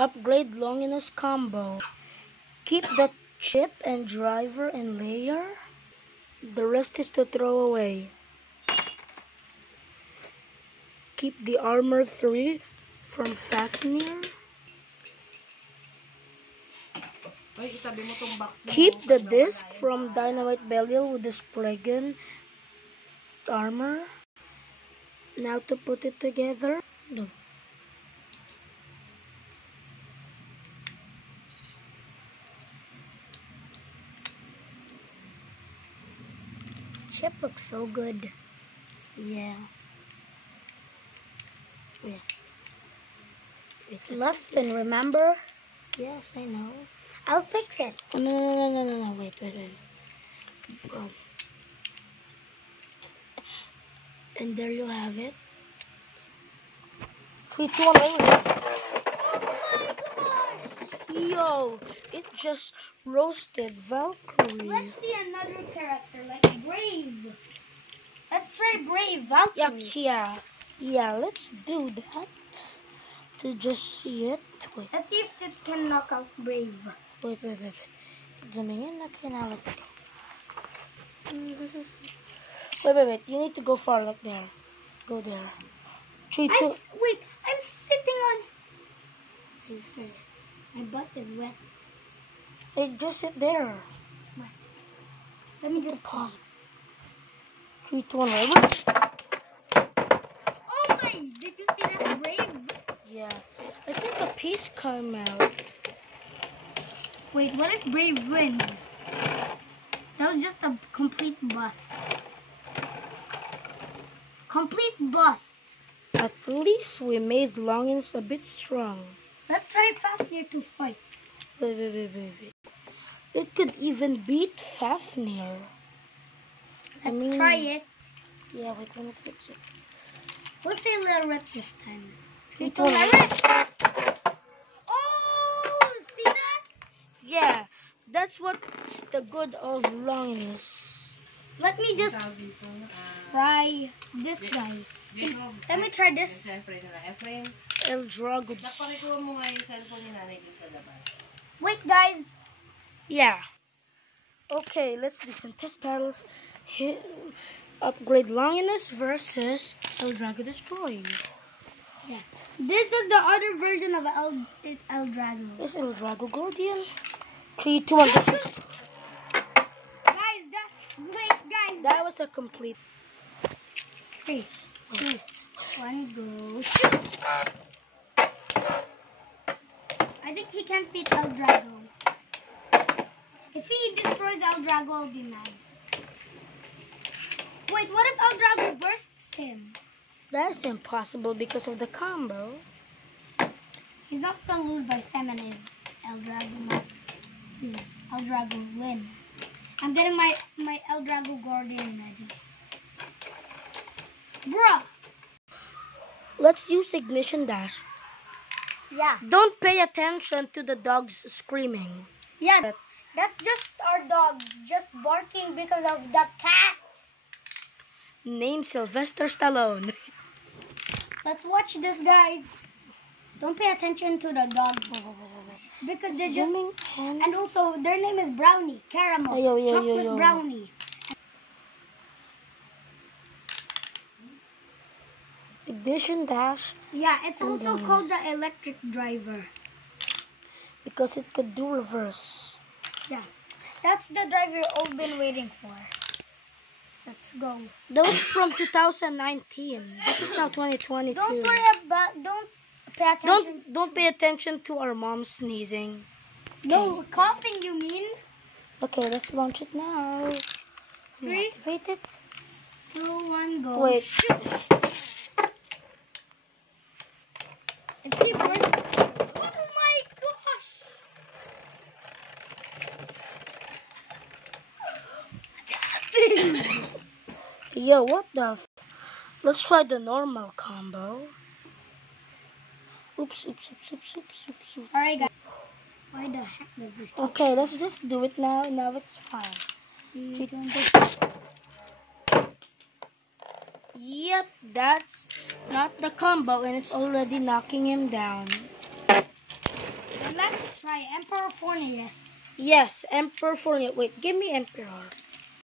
Upgrade Longinus combo. Keep the chip and driver and layer. The rest is to throw away. Keep the armor 3 from Fafnir. Keep the disc from Dynamite Belial with the Spriggan armor. Now to put it together. No. Chip looks so good. Yeah. Love spin, remember? Yes, I know. I'll fix it. Oh, no. Wait. And there you have it. 3, 2, 1, Yo, it just roasted Valkyrie. Let's see another character like Brave. Let's try Brave Valkyrie. Yeah, let's do that. To just see it. Wait. Let's see if it can knock out Brave. Wait. Zooming in, okay, now let's go. Wait. You need to go far, like there. Go there. 3, 2. Wait, I'm sitting on. Are you serious? My butt is wet. Hey, just sit there. It's wet. Let me just pause. 3, 2, 1, right? Oh my! Did you see that Brave? Yeah. I think a piece came out. Wait, what if Brave wins? That was just a complete bust. Complete bust. At least we made Longinus a bit strong. Let's try Fafnir to fight. Wait. It could even beat Fafnir. Let's try it. Yeah, wait, let me fix it. We'll say Little Rip this time. Little Rip. Oh, see that? Yeah, that's what's the good of Longinus. Let me just try this guy. Let me try this. Eldrago. Wait, guys. Yeah. Okay, let's do some test battles. Upgrade Longinus versus Eldrago Destroy. Yeah. This is the other version of Eldrago. This Eldrago Guardian. 3, 2, 1. Guys, that was a complete. 3, 2, 1, go. Shoot. I think he can't beat Eldrago. If he destroys Eldrago, I'll be mad. Wait, what if Eldrago bursts him? That's impossible because of the combo. He's not gonna lose by stamina. His Eldrago win. I'm getting my Eldrago Guardian ready. Bruh! Let's use Ignition Dash. Yeah. Don't pay attention to the dogs screaming. Yeah, that's just our dogs just barking because of the cats. Name Sylvester Stallone. Let's watch this, guys. Don't pay attention to the dogs. Because they're just... And also, their name is Brownie. Caramel. Chocolate Brownie. Ignition Dash. Yeah, it's also called the electric driver. Because it could do reverse. Yeah. That's the driver you've all been waiting for. Let's go. That was from 2019. This is now 2022. Don't worry about... Don't pay attention. Don't pay attention to our mom sneezing. No, coughing you mean? Okay, let's launch it now. 3, activate it. 2, 1, go. Wait. Shoot. If he burns... Oh my gosh! What happened? Yo, what the Let's try the normal combo. Oops. Sorry, guys. Why the heck does this keep... Okay, let's just do it now. Now it's fine. Yep, that's not the combo, and it's already knocking him down. Emperor Fornius. Yes, Emperor Fornius. Wait, give me Emperor.